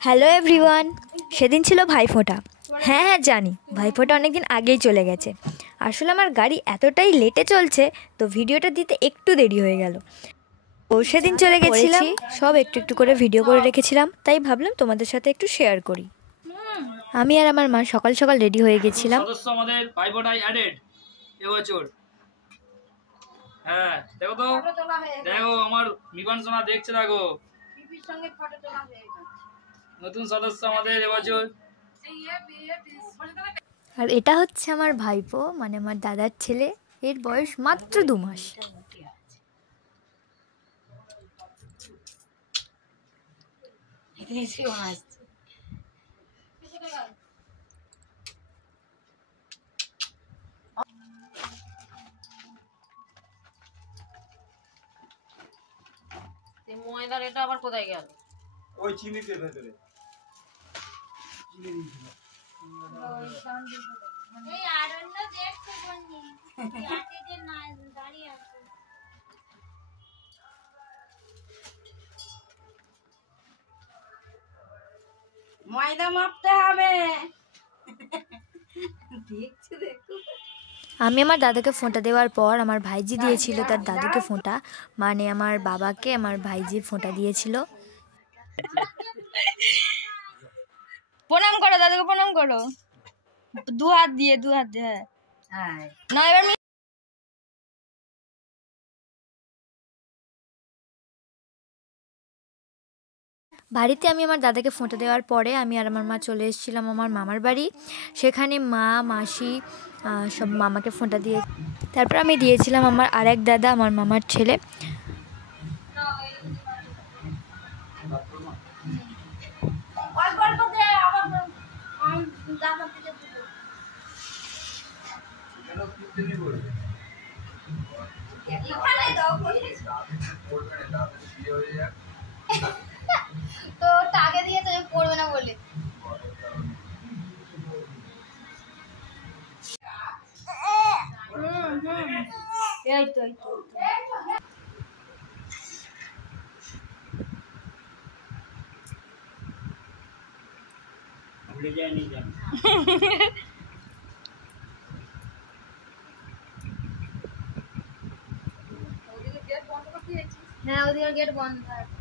Hello everyone, সেদিন ছিল ভাইফোঁটা। হ্যাঁ জানি, ভাইফোঁটা অনেক দিন আগেই চলে গেছে। আসলে আমার গাড়ি এতটাই লেটে চলছে, তো ভিডিওটা দিতে একটু দেরি হয়ে গেল। ও সেদিন চলে গেছিলাম, সব একটু একটু করে ভিডিও করে রেখেছিলাম, তাই ভাবলাম তোমাদের সাথে একটু শেয়ার করি। আমি আর আমার মা সকাল সকাল রেডি হয়ে গেছিলাম। সদস্য আমাদের ভাইফোঁটায় অ্যাডেড এবছর। হ্যাঁ দেখো তো, দেখো আমার মিবান সোনা দেখছে, দেখো নতুন সদস্য আমাদের এবছর। আর এটা হচ্ছে আমার ভাইপো, মানে আমার দাদার ছেলে। এর বয়স মাত্র 2 মাস। ময়দার এটা আবার কোথায় গেল? ওই চিনিতে ভেতরে চিনি দিয়েছিল। এই আরণ্য দেখতে বন্নি আজকে যে না দাঁড়িয়ে আছে। ময়দা মাপতে হবে। দেখছি দেখো। আমি আমার দাদাকে ফোঁটা দেওয়ার পর আমার ভাইজি দিয়েছিল তার দাদুকে ফোঁটা, মানে আমার বাবাকে আমার ভাইজি ফোঁটা দিয়েছিল। প্রণাম করো দাদাকে, প্রণাম করো, দু হাত দিয়ে হ্যাঁ না এবার বাড়িতে আমি আমার দাদাকে ফোঁটা দেওয়ার পরে আমি আর আমার মা চলে এসেছিলাম আমার মামার বাড়ি। সেখানে মা মাসি সব মামাকে ফোঁটা দিয়ে, তারপর আমি দিয়েছিলাম আমার আরেক দাদা, আমার মামার ছেলে। তো টাকা দিয়েছে পড়বে না বলে। এই তো হ্যাঁ ওদিকে গেট বন্ধ থাকে।